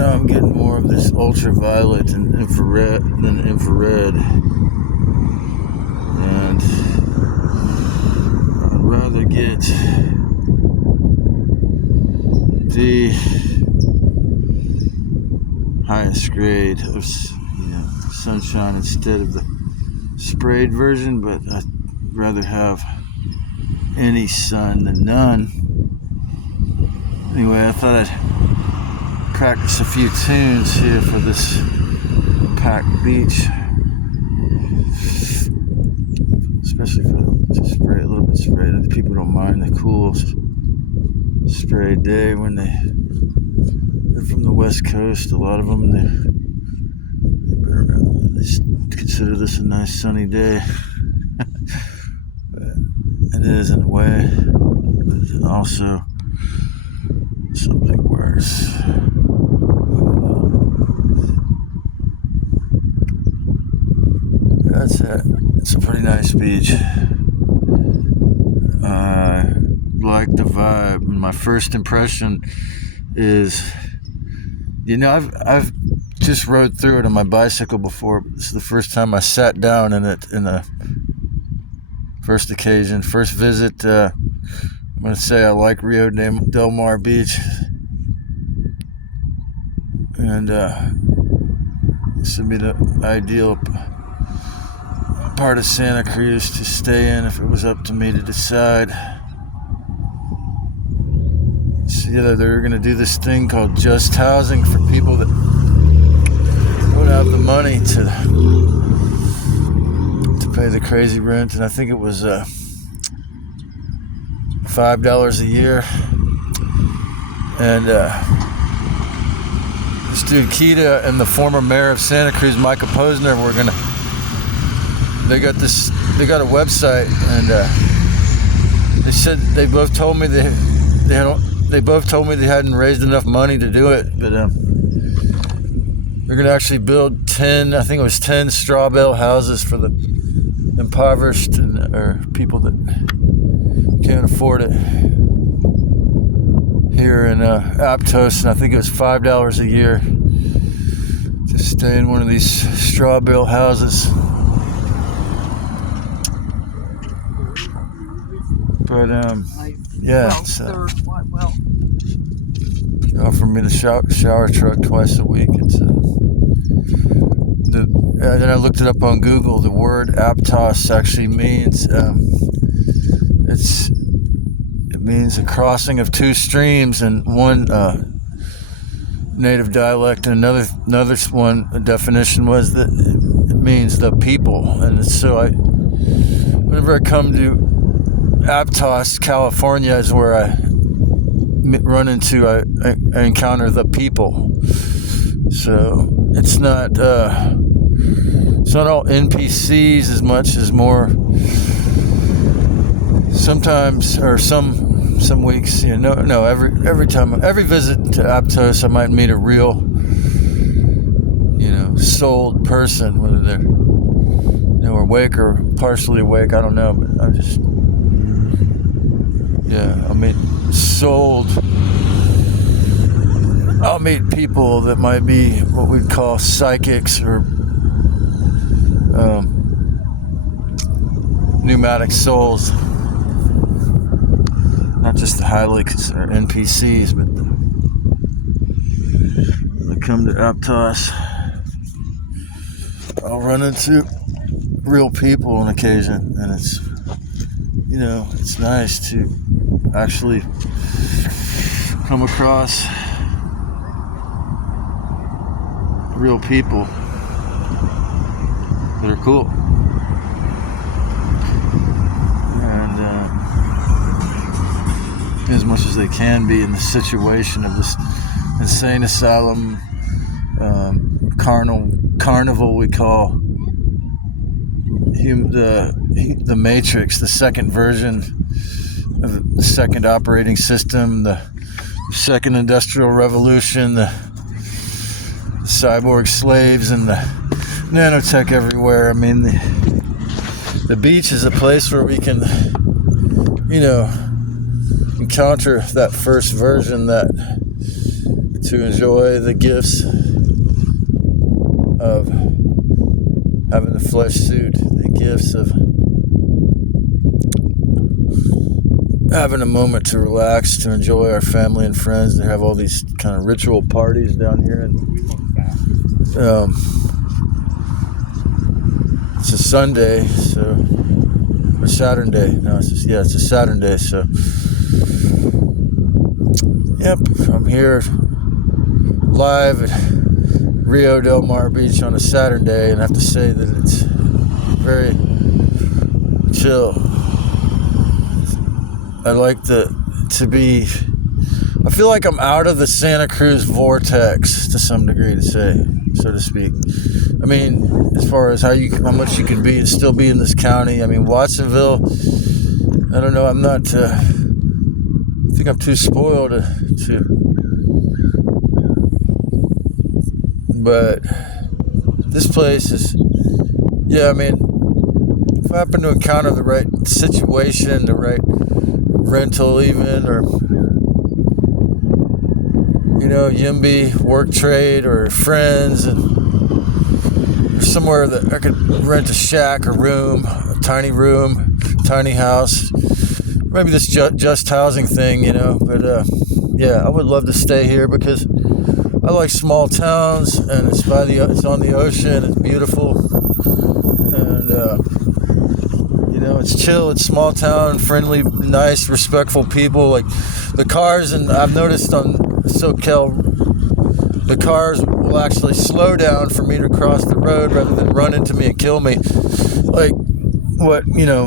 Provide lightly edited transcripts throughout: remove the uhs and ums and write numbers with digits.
now I'm getting more of this ultraviolet and infrared than infrared. And I'd rather get the highest grade of sunshine instead of the sprayed version, but I'd rather have any sun than none. Anyway, I thought I'd practice a few tunes here for this packed beach, especially for to spray a little bit sprayed. And people don't mind the cool spray day when they're from the West Coast. A lot of them they consider this a nice sunny day. It is in a way, but also something worse. That's it. It's a pretty nice beach. I like the vibe. My first impression is, I've just rode through it on my bicycle before. This is the first time I sat down in it in a first occasion, first visit. I'm going to say I like Rio del Mar Beach. And this would be the ideal part of Santa Cruz to stay in if it was up to me to decide. So, they're going to do this thing called just housing for people that don't have the money to pay the crazy rent, and I think it was $5 a year. And this dude Keita and the former mayor of Santa Cruz, Michael Posner, they got a website, and they said they both told me they hadn't raised enough money to do it, but they're going to actually build 10 straw bale houses for the impoverished or people that can't afford it here in Aptos, and I think it was $5 a year to stay in one of these straw bale houses. But they offer me the shower truck twice a week. Then I looked it up on Google. The word Aptos actually means it means a crossing of two streams, and one native dialect, and another one. The definition was that it means the people, and so whenever I come to Aptos, California, is where I run into. I encounter the people. So it's not all NPCs as much as more. Sometimes, or some weeks, every time, every visit to Aptos, I might meet a real, souled person, whether they're, awake or partially awake. I don't know, but I'm just, I'll meet people that might be what we'd call psychics or pneumatic souls. Not just the Hylics or NPCs, but when I come to Aptos, I'll run into real people on occasion, and it's nice to actually come across real people that are cool. And as much as they can be in the situation of this insane asylum, carnival we call the Matrix, the second version of the second operating system, the second industrial revolution, the cyborg slaves, and the nanotech everywhere. I mean, the beach is a place where we can, encounter that first version that to enjoy the gifts of having the flesh suit, the gifts of having a moment to relax, to enjoy our family and friends. They have all these kind of ritual parties down here, and it's a Sunday, so or Saturday. No, it's a Saturday. So, yep, I'm here live at Rio del Mar Beach on a Saturday, and I have to say that it's very chill. I like to be. I feel like I'm out of the Santa Cruz vortex to some degree, so to speak. I mean, as far as how much you can be and still be in this county. I mean, Watsonville. I don't know. I'm not. I think I'm too spoiled to. But this place is. Yeah, I mean, if I happen to encounter the right situation, the right rental, even, or YIMBY, work trade, or friends, and somewhere that I could rent a shack, a room, a tiny house, maybe this just housing thing, but yeah, I would love to stay here because I like small towns, and it's on the ocean, it's beautiful, and it's chill, it's small town, friendly, nice, respectful people. Like the cars, and I've noticed on SoCal, the cars will actually slow down for me to cross the road rather than run into me and kill me. Like what,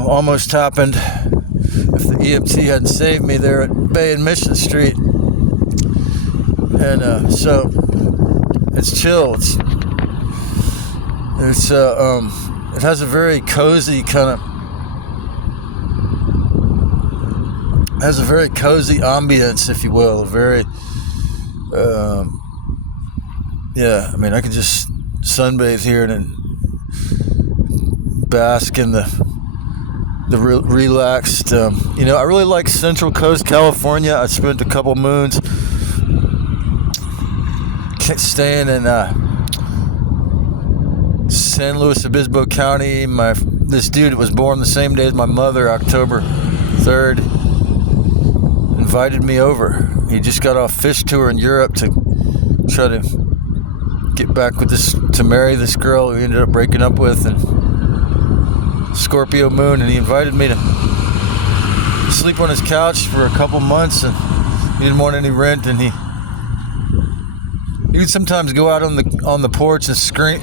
almost happened if the EMT hadn't saved me there at Bay and Mission Street. And so it's chill. It has a very cozy ambience, if you will. Yeah, I mean, I could just sunbathe here and then bask in the relaxed. I really like Central Coast California. I spent a couple moons staying in San Luis Obispo County. This dude was born the same day as my mother, October 3rd, invited me over. He just got off fish tour in Europe to try to get back to marry this girl who he ended up breaking up with, and Scorpio moon, and he invited me to sleep on his couch for a couple months, and he didn't want any rent, and he would sometimes go out on the porch and scream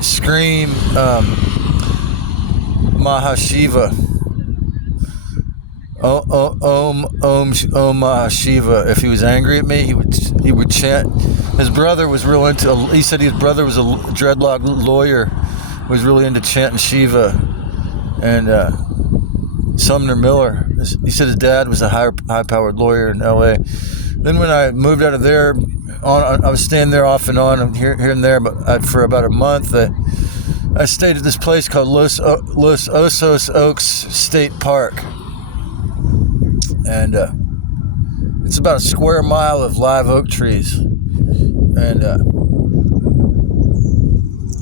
Mahashiva. Om Mahashiva. If he was angry at me, he would chant. His brother was real into. He said his brother was a dreadlock lawyer, was really into chanting Shiva, and Sumner Miller. He said his dad was a high-powered lawyer in L.A. Then when I moved out of there, I was staying there off and on, here and there, but for about a month. I stayed at this place called Los Osos Oaks State Park, and it's about a square mile of live oak trees. And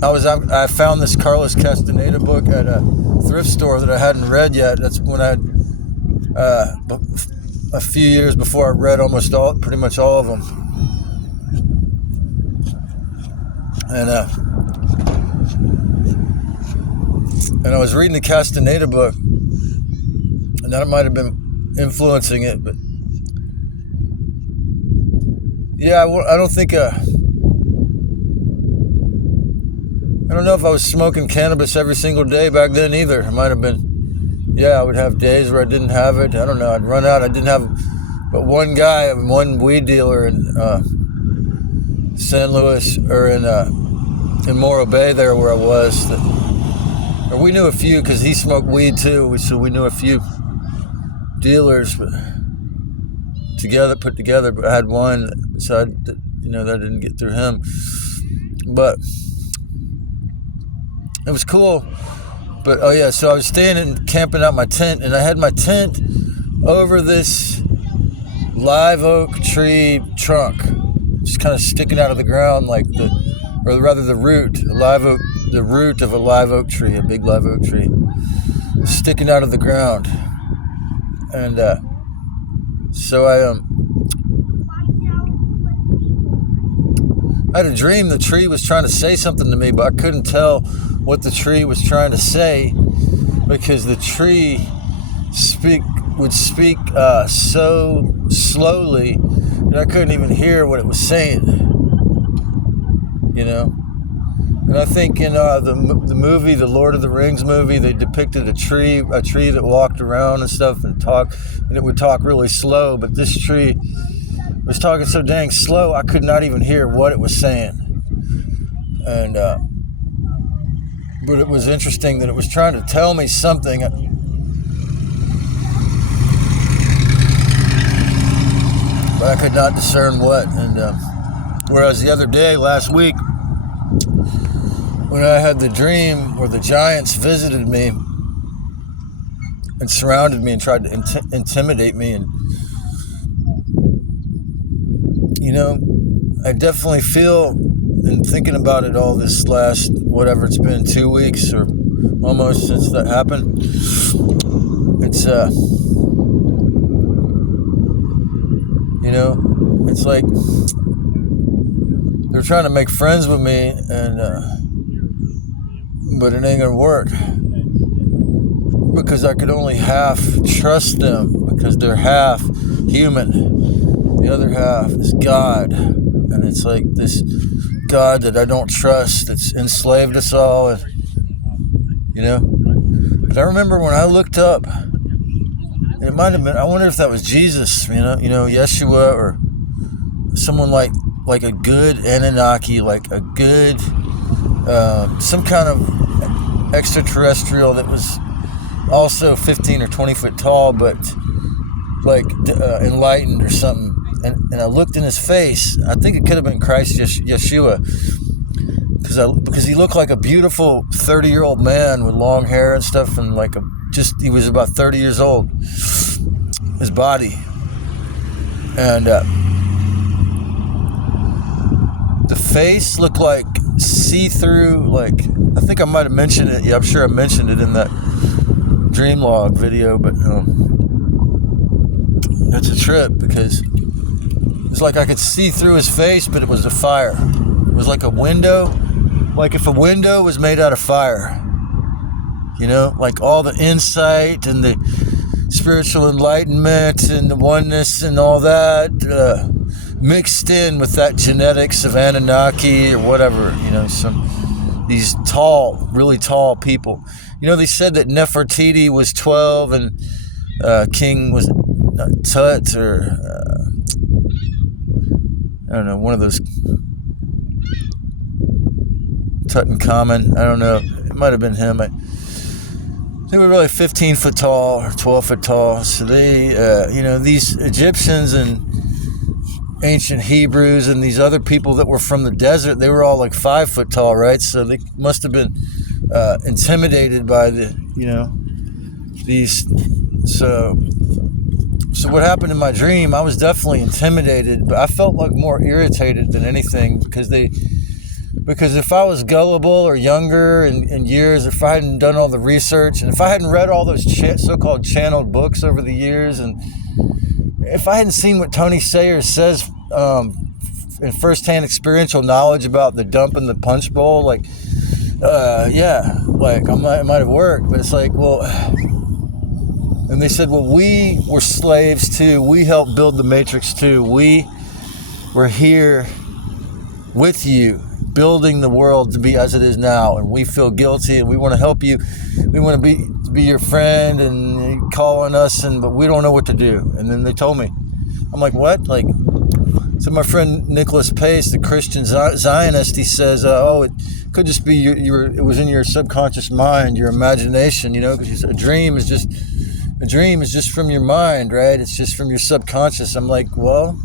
I found this Carlos Castaneda book at a thrift store that I hadn't read yet. That's when a few years before I read pretty much all of them. And I was reading the Castaneda book, and that might have been influencing it, but yeah, I don't think I don't know if I was smoking cannabis every single day back then either. It might have been, I would have days where I didn't have it. I don't know, I'd run out. I didn't have but one weed dealer in San Luis, or in Morro Bay there where I was, or we knew a few because he smoked weed too, so we knew a few dealers put together, but I had one, so that didn't get through him, but it was cool. But so I was staying and camping out my tent, and I had my tent over this live oak tree trunk, just kind of sticking out of the ground, like the root, the root of a live oak tree, a big live oak tree, sticking out of the ground. And so I had a dream the tree was trying to say something to me, but I couldn't tell what the tree was trying to say because the tree would speak so slowly that I couldn't even hear what it was saying, you know. And I think in the movie, the Lord of the Rings movie, they depicted a tree that walked around and stuff and talked, and it would talk really slow, but this tree was talking so dang slow I could not even hear what it was saying. And but it was interesting that it was trying to tell me something, but I could not discern what. And whereas the other day, last week, when I had the dream where the giants visited me and surrounded me and tried to intimidate me, and you know, I definitely feel, and thinking about it all this last, whatever it's been, 2 weeks or almost since that happened, it's you know, it's like they're trying to make friends with me, and but it ain't gonna work because I could only half trust them because they're half human. The other half is God, and it's like this God that I don't trust that's enslaved us all, and, you know. But I remember when I looked up, and it might have been, I wonder if that was Jesus, you know, Yeshua, or someone like a good Anunnaki, like a good some kind of extraterrestrial that was also 15 or 20 foot tall, but like enlightened or something. And I looked in his face. I think it could have been Christ Yeshua, because he looked like a beautiful 30-year-old man with long hair and stuff, and he was about 30 years old, his body. And the face looked like see-through, like, I think I might have mentioned it. Yeah, I'm sure I mentioned it in that dream log video, but it's a trip because it's like I could see through his face, but it was a fire. It was like a window, like if a window was made out of fire, you know, like all the insight and the spiritual enlightenment and the oneness and all that mixed in with that genetics of Anunnaki or whatever, you know, these tall, really tall people. You know, they said that Nefertiti was 12 and King was Tut, or I don't know, one of those Tutankhamun. I don't know. It might have been him. They were really 15 foot tall or 12 foot tall. So they, you know, these Egyptians and ancient Hebrews and these other people that were from the desert, they were all like 5 foot tall, right? So they must have been intimidated by the, you know, these. So what happened in my dream, I was definitely intimidated, but I felt like more irritated than anything because if I was gullible or younger in years, if I hadn't done all the research, and if I hadn't read all those so-called channeled books over the years, and if I hadn't seen what Tony Sayers says in firsthand experiential knowledge about the dump in the punch bowl, like, yeah, like it might have worked, but it's like, well. And they said, well, we were slaves too. We helped build the Matrix too. We were here with you, building the world to be as it is now. And we feel guilty, and we want to help you. We want to be your friend, and call on us, but we don't know what to do. And then they told me. I'm like, what? Like, so my friend Nicholas Pace, the Christian Zionist, he says, it could just be it was in your subconscious mind, your imagination, you know, because a dream is just from your mind, right? It's just from your subconscious. I'm like, well,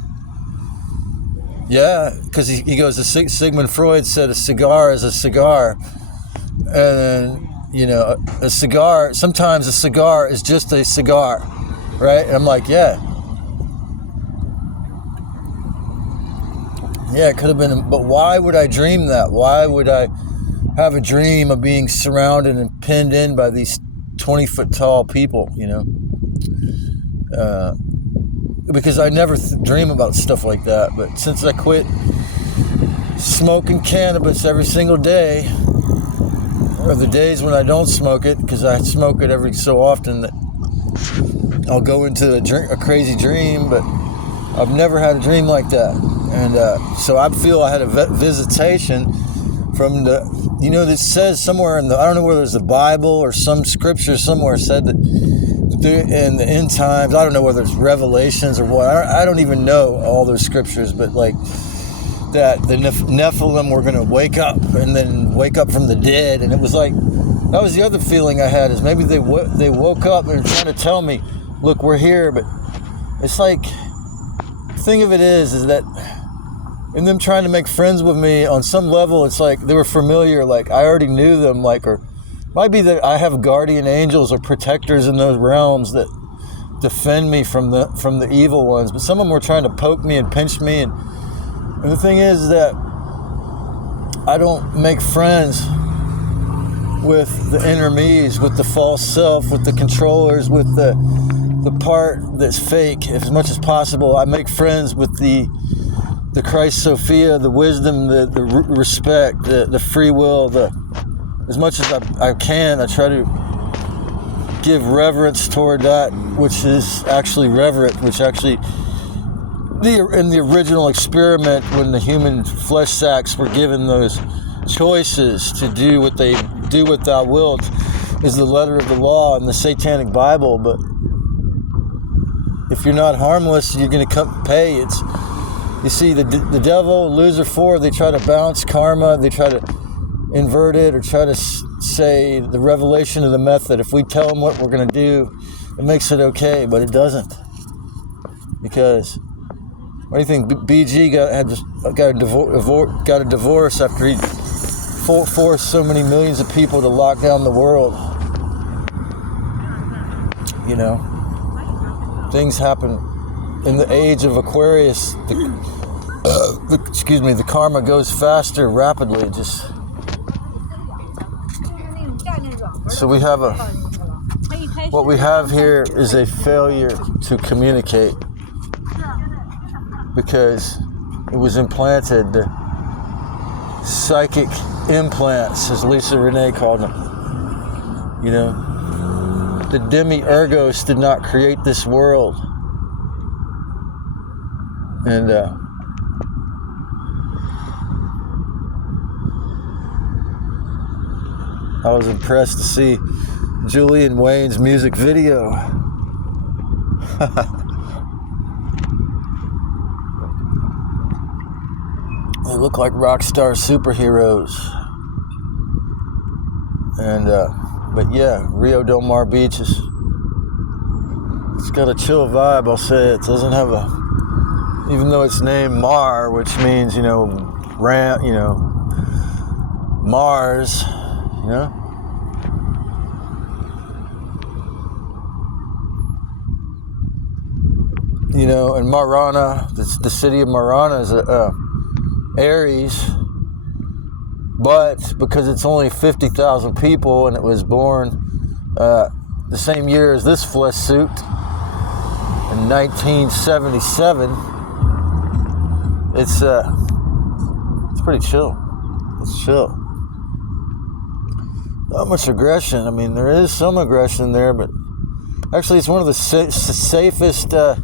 yeah, because he goes, Sigmund Freud said a cigar is a cigar. And, you know, sometimes a cigar is just a cigar, right? And I'm like, yeah. Yeah, it could have been, but why would I dream that? Why would I have a dream of being surrounded and pinned in by these 20-foot tall people, because I never dream about stuff like that. But since I quit smoking cannabis every single day, or the days when I don't smoke it, because I smoke it every so often, that I'll go into a crazy dream, but I've never had a dream like that. And so I feel I had a visitation from it says somewhere I don't know whether it's the Bible or some scripture somewhere said that in the end times, I don't know whether it's Revelations or what, I don't even know all those scriptures, but like that the Nephilim were going to wake up and then wake up from the dead. And it was like, that was the other feeling I had, is maybe they woke up and were trying to tell me, look, we're here. But it's like, the thing of it is that in them trying to make friends with me on some level, it's like they were familiar, like I already knew them, like, or might be that I have guardian angels or protectors in those realms that defend me from the evil ones. But some of them were trying to poke me and pinch me, and the thing is that I don't make friends with the inner me's, with the false self, with the controllers, with the part that's fake. As much as possible, I make friends with the Christ Sophia, the wisdom, the respect, the free will, as much as I can, I try to give reverence toward that which is actually reverent, which actually, in the original experiment, when the human flesh sacks were given those choices to do what thou wilt, is the letter of the law in the Satanic Bible. But if you're not harmless, you're going to come pay. You see, the devil, loser 4, they try to bounce karma, they try to invert it, or try to say the revelation of the method. If we tell them what we're going to do, it makes it okay, but it doesn't. Because what do you think? BG got a divorce after he forced so many millions of people to lock down the world. Things happen in the age of Aquarius. The karma goes faster, rapidly. So what we have here is a failure to communicate, because it was implanted, the psychic implants, as Lisa Renee called them. The demi-ergos did not create this world. And I was impressed to see Julian Wayne's music video. They look like rock star superheroes. And but yeah, Rio del Mar Beach it's got a chill vibe, I'll say. It doesn't have even though it's named Mar, which means, Mars, and Marana, the city of Marana is Aries, but because it's only 50,000 people and it was born the same year as this flesh suit in 1977, it's pretty chill. It's chill. Not much aggression. I mean, there is some aggression there, but actually it's one of the safest, there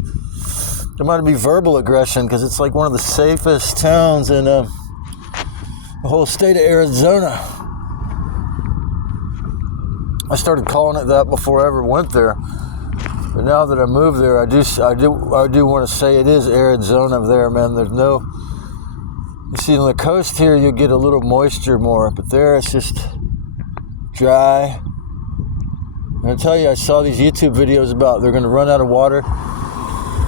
might be verbal aggression, because it's like one of the safest towns in the whole state of Arizona. I started calling it that before I ever went there, but now that I moved there, I do want to say it is Arizona there, man. There's no, you see, on the coast here you get a little moisture more, but there it's just dry. And I tell you, I saw these YouTube videos about they're going to run out of water.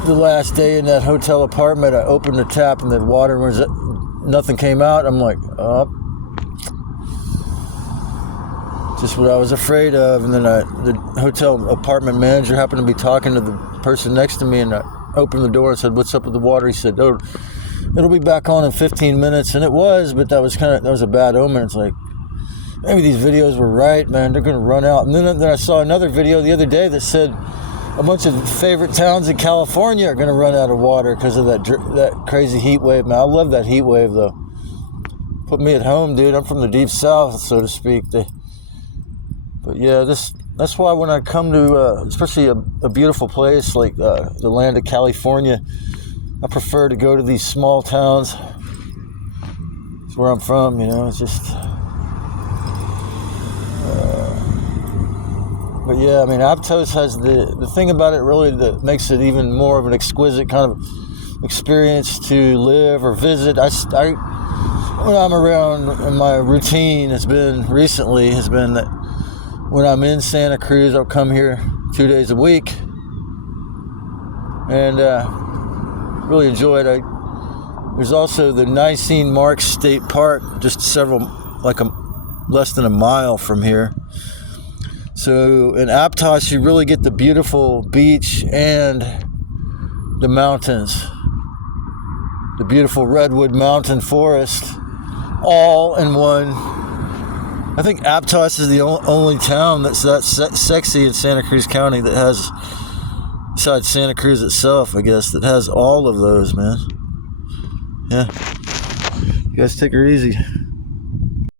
The last day in that hotel apartment, I opened the tap and the water was, nothing came out. I'm like, oh, just what I was afraid of. And then the hotel apartment manager happened to be talking to the person next to me, and I opened the door and said, "What's up with the water?" He said, "Oh, it'll be back on in 15 minutes. And it was, but that was a bad omen. It's like, maybe these videos were right, man. They're going to run out. And then I saw another video the other day that said a bunch of favorite towns in California are going to run out of water because of that crazy heat wave, man. I love that heat wave, though. Put me at home, dude. I'm from the deep south, so to speak. But yeah, that's why when I come to, especially a beautiful place like the land of California, I prefer to go to these small towns. It's where I'm from, you know. It's just... But yeah, I mean, Aptos has the thing about it really that makes it even more of an exquisite kind of experience to live or visit. When I'm around, and my routine has been that when I'm in Santa Cruz, I'll come here 2 days a week and really enjoy it. There's also the Nicene Marks State Park, just less than a mile from here. So in Aptos, you really get the beautiful beach and the mountains, the beautiful redwood mountain forest, all in one. I think Aptos is the only town that's that sexy in Santa Cruz County that has, besides Santa Cruz itself, I guess, that has all of those, man. Yeah. You guys take her easy.